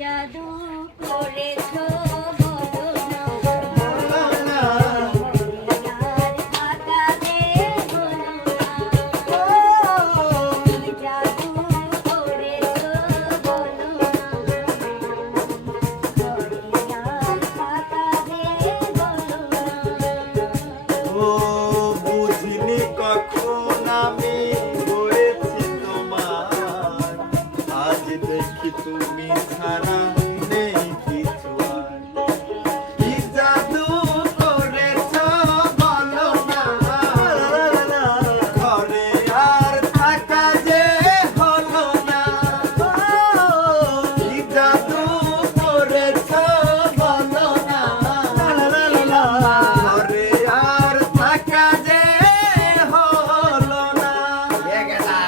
জাদু করেছো তুমি ছাড়া নেই কিছু আর কি জাদু করেছো বলো না ঘরে আর থাকা যে হলো না কি জাদু করেছো বলো না ঘরে আর থাকা যে হলো না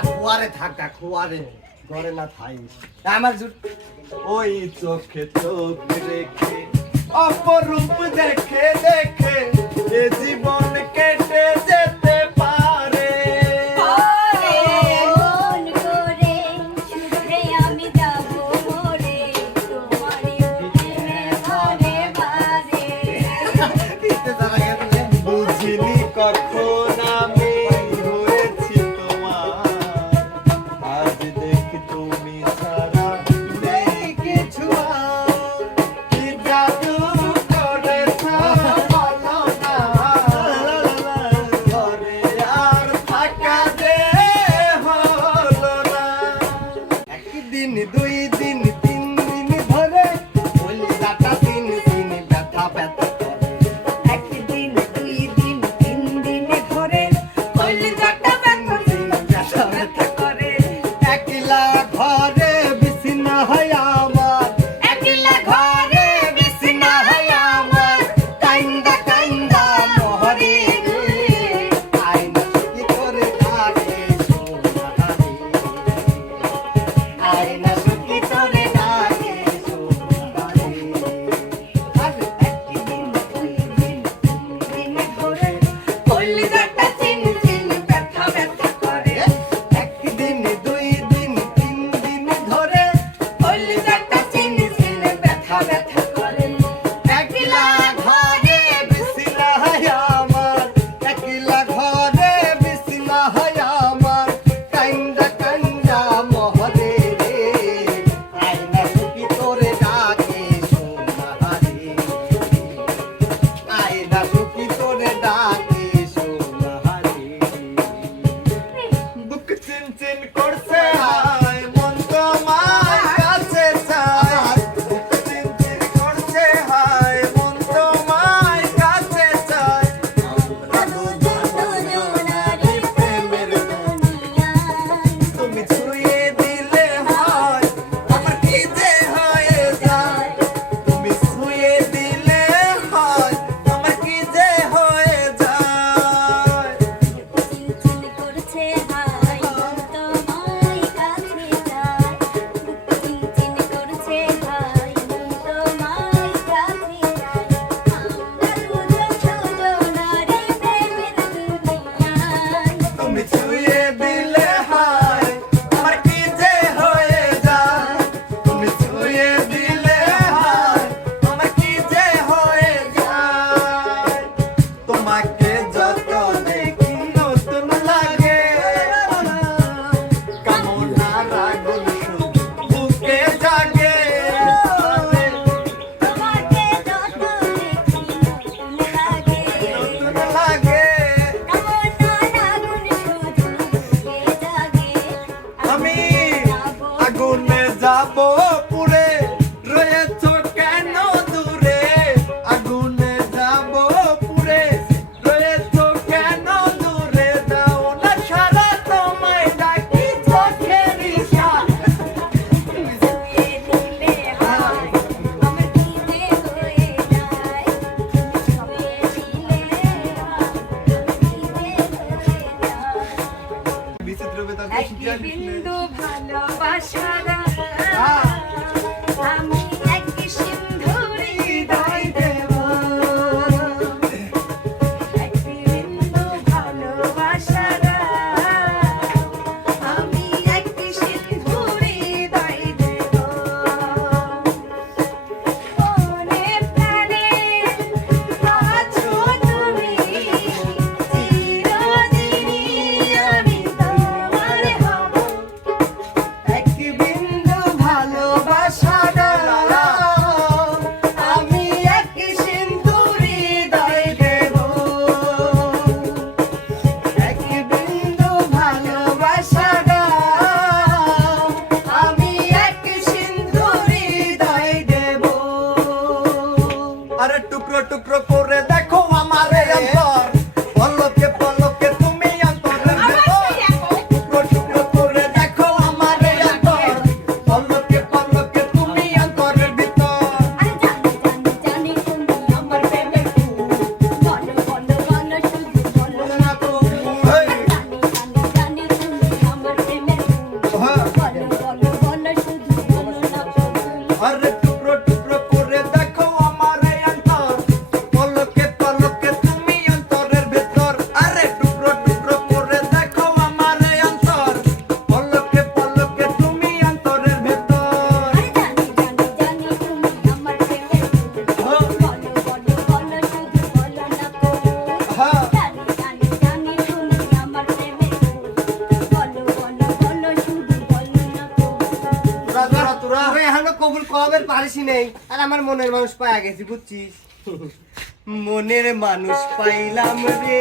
খুয়ারে থাকা খুয়ারে ঘরে না থাই আমার ওই চোখে চোখ রেখে অপরূপ দেখে দেখে এ জীবন কেটে যেতে পারে বুঝিনি কখন আমি হয়েছি তোমার আজ দেখি তুমি ছাড়া নেই কিছু আর কি জাদু করেছো বলো না ঘরে আর থাকা যে হলো না একদিন দুই দিন তিন দিন ধরে কলিজাটা দিন দিন ব্যথা ব্যথা করে একদিন দুই দিন তিন দিন ধরে কলিজাটা ব্যথা দিন ব্যথা ব্যথা করে একলা ঘরে বিছনা হয় আমার একলা ঘরে বিছনা হয় আমার কান্দা কান্দা মহরে রে আইনা কি করে ডাকে সোনারে আইনা সুখী তোরে ডাকে সোনারে আর একদিন দুই দিন তিন দিন ধরে কলিজাটা চিন চিন ব্যথা ব্যথা করে একদিন দুই দিন তিন দিন ধরে কলিজাটা চিন চিন ব্যথা ব্যথা করে একলা ঘরে বিছনা হয় আমার একলা ঘরে বিছনা হয় আমার কান্দা কান্দা মহরে রে আইনা সুখী তোরে ডাকে সোনারে আইনা সুখী তোরে ডাকে সোনারে বুক চিন চিন করছে হায় মন তোমার কাছে চায় বুক চিন চিন করছে হায় মন তোমার কাছে চায় আমরা দুজন নারী প্রেমের তুমি ছুঁয়ে দিলে হয় আমার কি যে হয়ে যায় তুমি ছুঁয়ে দিলে হয় আমার কি যে হয়ে যায় তুমি ছুঁয়ে দিলে হয় আমার কি যে হয়ে যায় তুমি ছুঁয়ে দিলে হয় আমার কি যে হয়ে যায় তোমাকে যত দেখি নতুন লাগে কামনার আগুন শুধু বুকে জাগে নতুন লাগে আমি আগুনে যাব পুরে রয়েছো কেন দূরে আগুনে যাব পুরে রয়েছো কেন দূরে দাও না সারা তোমায় ডাকি চোখের ইশারা বিচিত্র বেতাল এক বিন্দু ভালোবাসা আরে টুকরো টুকরো করে দেখো আমার এই অন্তর, পলকে পলকে তুমি অন্তরের ভেতর। আরে টুকরো টুকরো করে দেখো আমার এই অন্তর, পলকে পলকে তুমি অন্তরের ভেতর। আরে জানি জানি জানি তুমি আমার প্রেমের ভূত। বলো বলো বলো শুধু বলো না কো। হ্যাঁ। জানি জানি জানি তুমি আমার প্রেমের ভূত। বলো বলো বলো শুধু বলো না কো। তোরা তোরা এখনো কবুল কবের পারিসই নেই আর আমার মনের মানুষ পায়া গেছি বুঝছিস মনের মানুষ পাইলাম রে